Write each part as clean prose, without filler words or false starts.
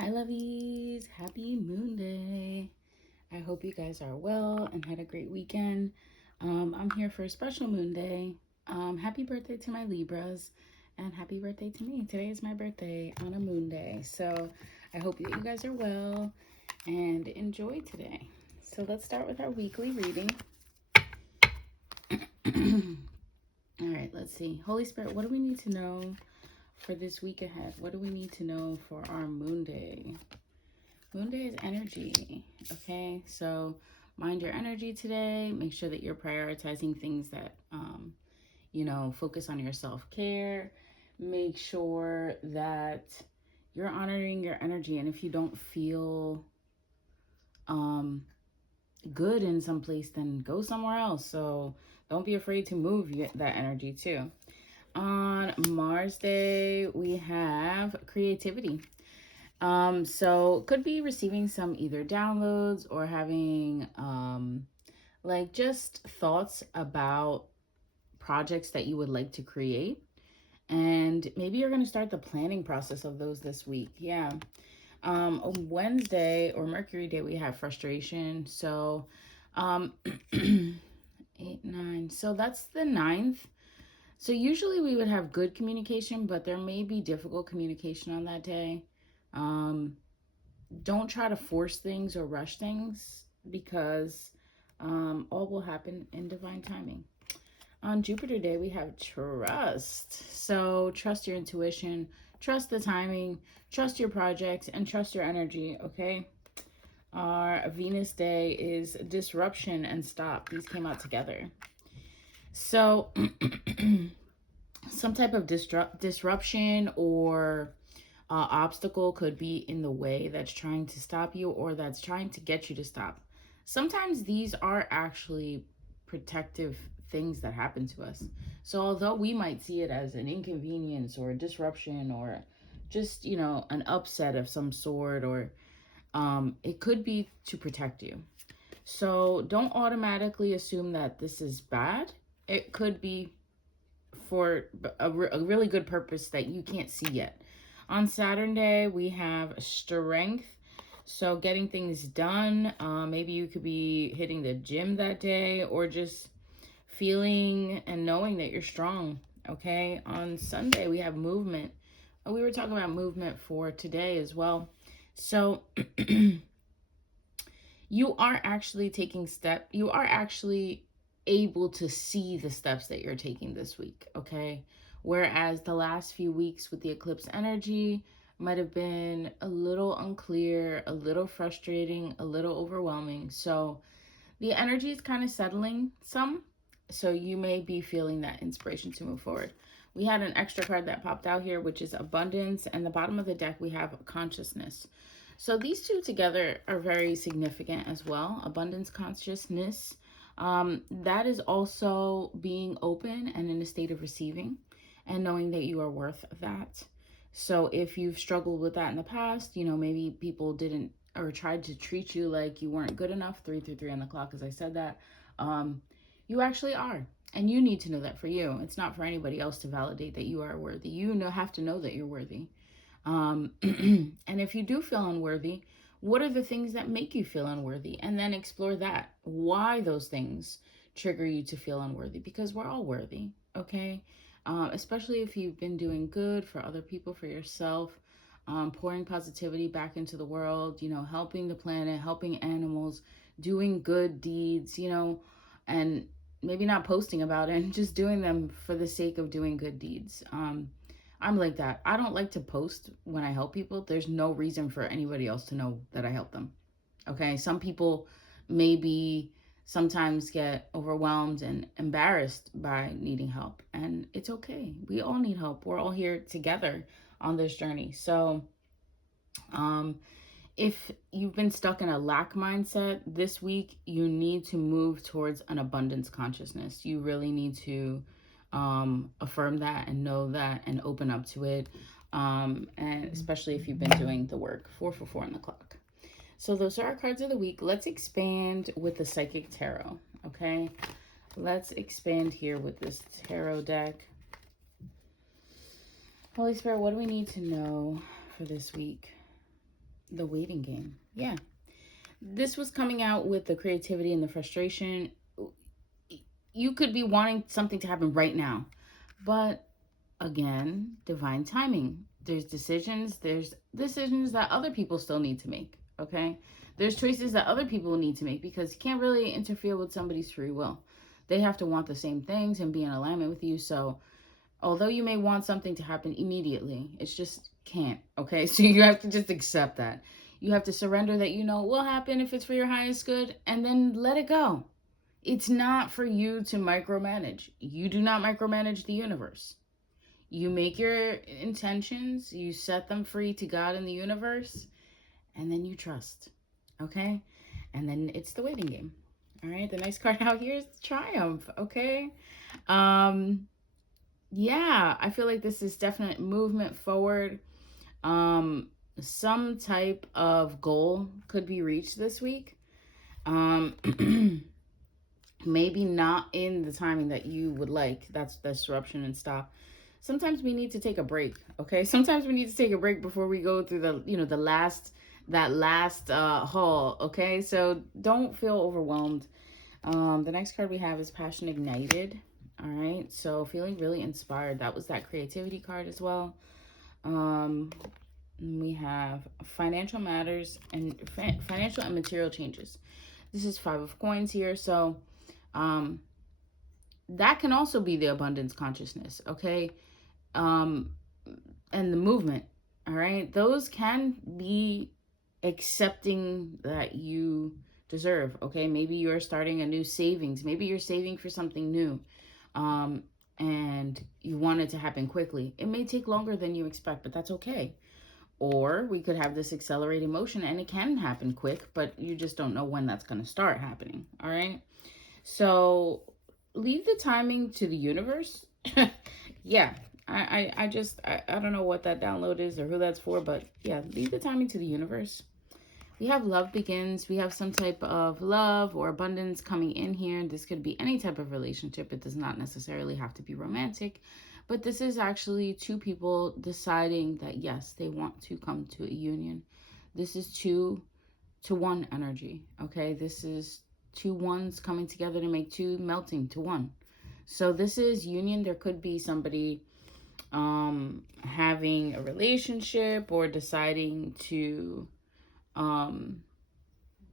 Hi, lovies. Happy Moon Day. I hope you guys are well and had a great weekend. I'm here for a special Moon Day. Happy birthday to my Libras and happy birthday to me. Today is my birthday on a Moon Day. So I hope that you guys are well and enjoy today. So let's start with our weekly reading. All right, let's see. Holy Spirit, what do we need to know for this week ahead? What do we need to know for our Moon Day? Moon Day is energy, okay? So mind your energy today. Make sure that you're prioritizing things that, focus on your self-care. Make sure that you're honoring your energy. And if you don't feel um, good in some place, then go somewhere else. So don't be afraid to move that energy too. On Mars Day, we have creativity. So could be receiving some either downloads or having like just thoughts about projects that you would like to create. And maybe you're going to start the planning process of those this week. Yeah. On Wednesday or Mercury Day, we have frustration. So, 8, 9. So that's the ninth. So usually we would have good communication, but there may be difficult communication on that day. Um, don't try to force things or rush things because all will happen in divine timing. On Jupiter Day, we have trust. So trust your intuition, trust the timing, trust your projects, and trust your energy, okay? Our Venus Day is disruption and stop. These came out together. So some type of disruption or obstacle could be in the way that's trying to stop you or that's trying to get you to stop. Sometimes these are actually protective things that happen to us. So although we might see it as an inconvenience or a disruption or just, an upset of some sort, or it could be to protect you. So don't automatically assume that this is bad. It could be for a really good purpose that you can't see yet. On Saturday, we have strength. So getting things done. Maybe you could be hitting the gym that day or just feeling and knowing that you're strong. Okay. On Sunday, we have movement. We were talking about movement for today as well. So you are actually you are actually able to see the steps that you're taking this week, okay? Whereas the last few weeks with the eclipse energy might have been a little unclear, a little frustrating, a little overwhelming. So the energy is kind of settling some, so you may be feeling that inspiration to move forward. We had an extra card that popped out here, which is abundance, and the bottom of the deck we have consciousness. So these two together are very significant as well. Abundance consciousness. That is also being open and in a state of receiving and knowing that you are worth that. So if you've struggled with that in the past, maybe people didn't or tried to treat you like you weren't good enough, 333 on the clock, as I said that, you actually are. And you need to know that for you. It's not for anybody else to validate that you are worthy. Have to know that you're worthy. And if you do feel unworthy, what are the things that make you feel unworthy? And then explore that. Why those things trigger you to feel unworthy? Because we're all worthy, okay? Especially if you've been doing good for other people, for yourself, pouring positivity back into the world, helping the planet, helping animals, doing good deeds, and maybe not posting about it and just doing them for the sake of doing good deeds. I'm like that. I don't like to post when I help people. There's no reason for anybody else to know that I help them. Okay. Some people maybe sometimes get overwhelmed and embarrassed by needing help, and it's okay. We all need help. We're all here together on this journey. So, um, if you've been stuck in a lack mindset this week, you need to move towards an abundance consciousness. You really need to affirm that and know that and open up to it. And especially if you've been doing the work. 4 on the clock. So those are our cards of the week. Let's expand with the Psychic Tarot. Okay. Let's expand here with this tarot deck. Holy Spirit, what do we need to know for this week? The waiting game. Yeah. This was coming out with the creativity and the frustration. You could be wanting something to happen right now. But again, divine timing. There's decisions that other people still need to make, okay? There's choices that other people need to make because you can't really interfere with somebody's free will. They have to want the same things and be in alignment with you. So, although you may want something to happen immediately, it's just can't, okay? So you have to just accept that. You have to surrender that you know will happen if it's for your highest good and then let it go. It's not for you to micromanage. You do not micromanage the universe. You make your intentions, you set them free to God and the universe, and then you trust. Okay? And then it's the waiting game. All right? The next card out here is Triumph. Okay? Um, yeah, I feel like this is definite movement forward. Um, some type of goal could be reached this week. Um, maybe not in the timing that you would like. That's disruption and stop. Sometimes we need to take a break, okay? Sometimes we need to take a break before we go through that last haul, okay? So don't feel overwhelmed. The next card we have is Passion Ignited. All right, so feeling really inspired. That was that creativity card as well. We have financial matters and financial and material changes. This is 5 of Coins here, so um, that can also be the abundance consciousness, okay? um and the movement, all right, those can be accepting that you deserve, okay? Maybe you're starting a new savings, maybe you're saving for something new, um and you want it to happen quickly. It may take longer than you expect, but that's okay. Or we could have this accelerated motion and it can happen quick, but you just don't know when that's going to start happening, all right? So leave the timing to the universe. Yeah, I don't know what that download is or who that's for, but yeah, leave the timing to the universe. We have love begins. We have some type of love or abundance coming in here. This could be any type of relationship. It does not necessarily have to be romantic, but this is actually two people deciding that yes, they want to come to a union. This is two to one energy, okay? This is two ones coming together to make two melting to one. So this is union. There could be somebody having a relationship or deciding to um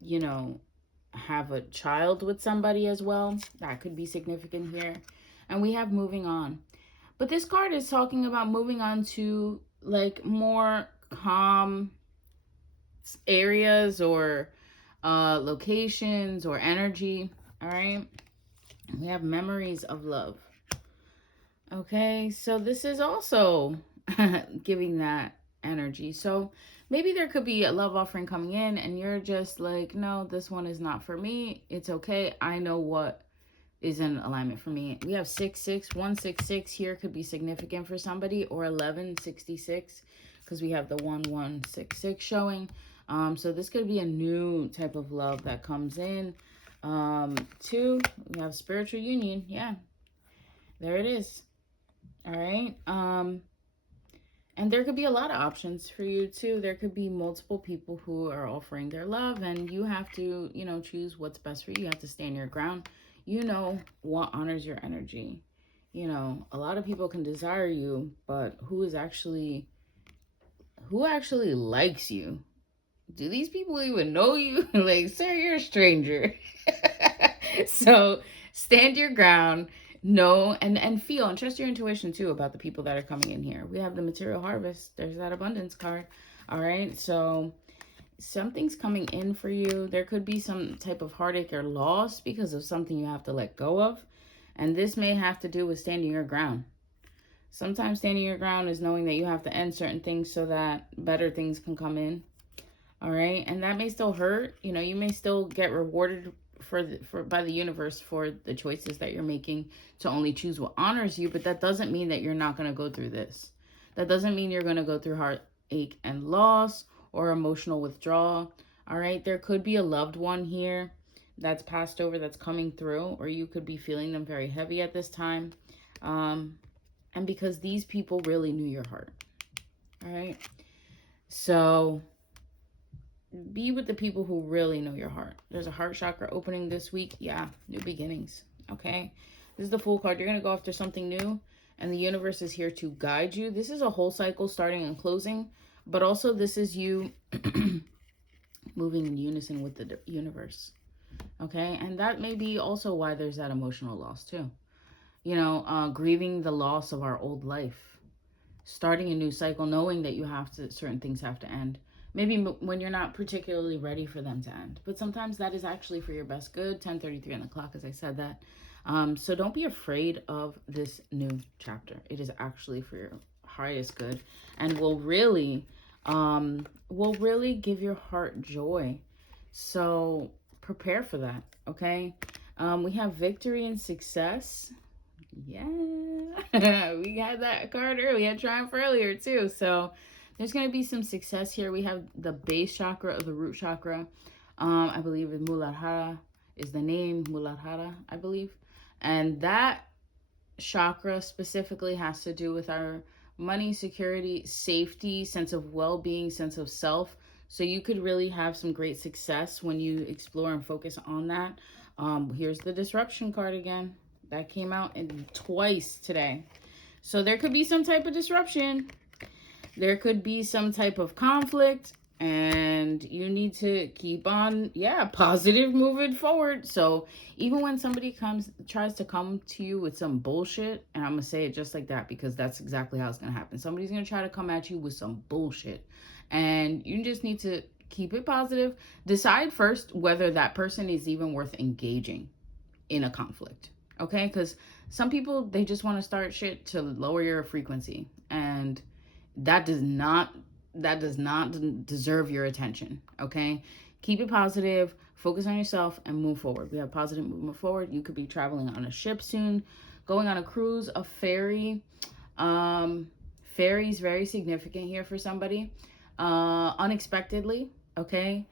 you know have a child with somebody as well. That could be significant here. And we have moving on. But this card is talking about moving on to like more calm areas or locations or energy. All right. We have memories of love. Okay, so this is also giving that energy. So maybe there could be a love offering coming in and you're just like, no, this one is not for me. It's okay. I know what is in alignment for me. We have 66166 here, could be significant for somebody, or 1166 because we have the 1166 showing. So this could be a new type of love that comes in. Two, we have spiritual union. Yeah, there it is. All right. And there could be a lot of options for you too. There could be multiple people who are offering their love, and you have to, choose what's best for you. You have to stand your ground. You know what honors your energy. A lot of people can desire you, but who actually likes you? Do these people even know you? Like, sir, you're a stranger. So stand your ground, know and feel and trust your intuition too about the people that are coming in here. We have the material harvest. There's that abundance card. All right, so something's coming in for you. There could be some type of heartache or loss because of something you have to let go of, and this may have to do with standing your ground. Sometimes standing your ground is knowing that you have to end certain things so that better things can come in. All right, and that may still hurt. You may still get rewarded for by the universe for the choices that you're making to only choose what honors you, but that doesn't mean that you're not going to go through this. That doesn't mean you're going to go through heartache and loss or emotional withdrawal. All right, there could be a loved one here that's passed over that's coming through, or you could be feeling them very heavy at this time. And because these people really knew your heart. All right, so be with the people who really know your heart. There's a heart chakra opening this week. Yeah, new beginnings. Okay. This is the Fool card. You're going to go after something new, and the universe is here to guide you. This is a whole cycle starting and closing, but also this is you moving in unison with the universe. Okay. And that may be also why there's that emotional loss, too. You know, grieving the loss of our old life, starting a new cycle, knowing that you have to, certain things have to end. Maybe when you're not particularly ready for them to end. But sometimes that is actually for your best good. 10:33 on the clock, as I said that. So don't be afraid of this new chapter. It is actually for your highest good and will really give your heart joy. So prepare for that, okay? We have victory and success. Yeah, we had that card earlier. We had triumph earlier too. So there's going to be some success here. We have the base chakra of the root chakra. I believe Muladhara is the name, Muladhara, I believe. And that chakra specifically has to do with our money, security, safety, sense of well-being, sense of self. So you could really have some great success when you explore and focus on that. Here's the disruption card again. That came out twice today. So there could be some type of disruption. There could be some type of conflict. And you need to keep on, positive moving forward. So even when somebody tries to come to you with some bullshit, and I'm going to say it just like that because that's exactly how it's going to happen. Somebody's going to try to come at you with some bullshit. And you just need to keep it positive. Decide first whether that person is even worth engaging in a conflict. Okay, because some people, they just want to start shit to lower your frequency, and that does not deserve your attention. Okay, keep it positive, focus on yourself, and move forward. We have positive movement forward. You could be traveling on a ship soon, going on a cruise, a ferry. Ferry is very significant here for somebody, unexpectedly. Okay,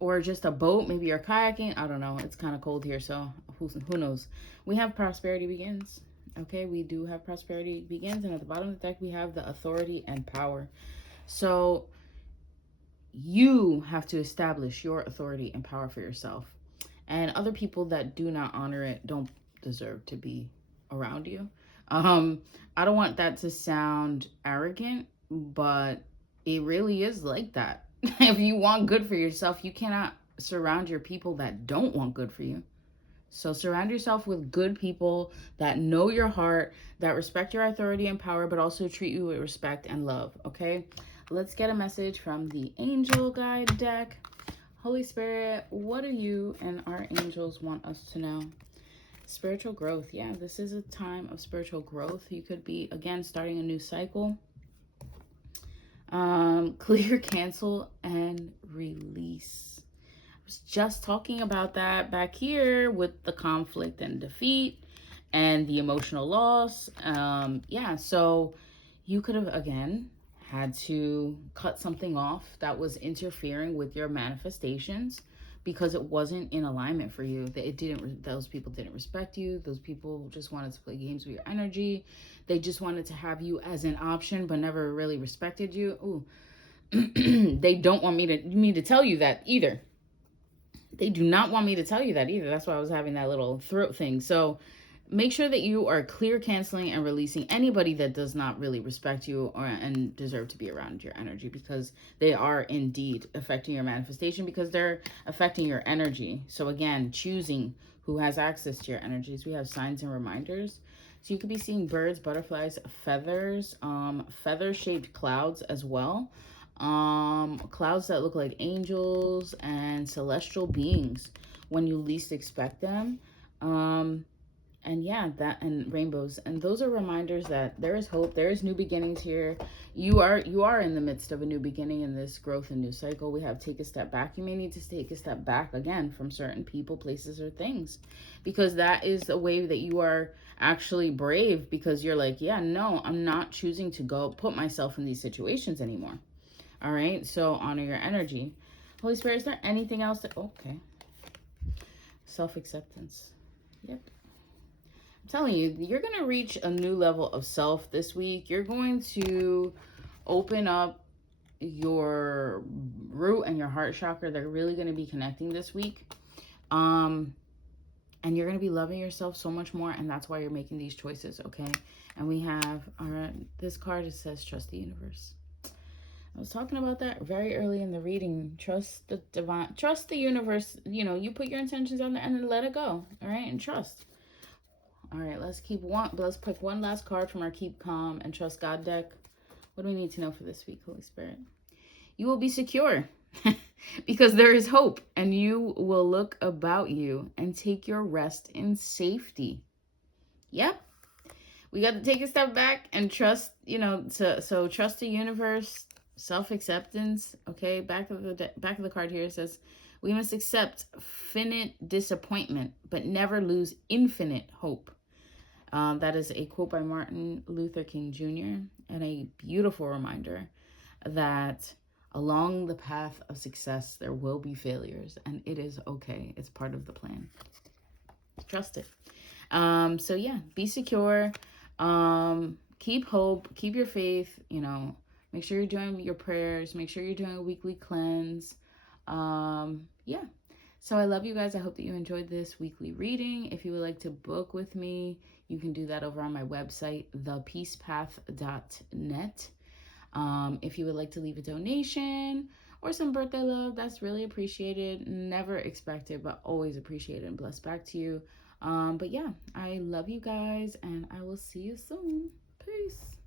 or just a boat. Maybe you're kayaking. I don't know. It's kind of cold here, so who knows? We have prosperity begins. Okay, we do have prosperity begins. And at the bottom of the deck, we have the authority and power. So you have to establish your authority and power for yourself. And other people that do not honor it don't deserve to be around you. I don't want that to sound arrogant, but it really is like that. If you want good for yourself, you cannot surround your people that don't want good for you. So surround yourself with good people that know your heart, that respect your authority and power, but also treat you with respect and love, okay? Let's get a message from the Angel Guide deck. Holy Spirit, what do you and our angels want us to know? Spiritual growth. Yeah, this is a time of spiritual growth. You could be, again, starting a new cycle. Clear, cancel, and release. I was just talking about that back here with the conflict and defeat and the emotional loss. So you could have, again, had to cut something off that was interfering with your manifestations because it wasn't in alignment for you. Those people didn't respect you. Those people just wanted to play games with your energy. They just wanted to have you as an option, but never really respected you. Ooh, they don't want me to tell you that either. They do not want me to tell you that either. That's why I was having that little throat thing. So make sure that you are clear, canceling, and releasing anybody that does not really respect you and deserve to be around your energy, because they are indeed affecting your manifestation, because they're affecting your energy. So again, choosing who has access to your energies. We have signs and reminders. So you could be seeing birds, butterflies, feathers, feather-shaped clouds as well. Clouds that look like angels and celestial beings when you least expect them. And rainbows. And those are reminders that there is hope. There is new beginnings here. You are in the midst of a new beginning in this growth and new cycle. We have take a step back. You may need to take a step back again from certain people, places, or things, because that is a way that you are actually brave, because you're like, yeah, no, I'm not choosing to go put myself in these situations anymore. All right. So honor your energy. Holy Spirit, is there anything else okay. Self-acceptance. Yep. Telling you, you're going to reach a new level of self this week. You're going to open up your root and your heart chakra. They're really going to be connecting this week. And you're going to be loving yourself so much more, and that's why you're making these choices, okay? And we have this card. It says trust the universe. I was talking about that very early in the reading. Trust the divine, trust the universe. You know, you put your intentions on there and then let it go, all right? And trust. All right, let's pick one last card from our Keep Calm and Trust God deck. What do we need to know for this week, Holy Spirit? You will be secure because there is hope, and you will look about you and take your rest in safety. Yep. We got to take a step back and trust, so trust the universe, self-acceptance, okay? Back of the card here, it says, we must accept finite disappointment, but never lose infinite hope. That is a quote by Martin Luther King Jr. and a beautiful reminder that along the path of success, there will be failures, and it is okay. It's part of the plan. Trust it. So yeah, be secure. Keep hope. Keep your faith. Make sure you're doing your prayers. Make sure you're doing a weekly cleanse. Yeah. So I love you guys. I hope that you enjoyed this weekly reading. If you would like to book with me, you can do that over on my website, thepeacepath.net. If you would like to leave a donation or some birthday love, that's really appreciated. Never expected, but always appreciated and blessed back to you. But yeah, I love you guys, and I will see you soon. Peace.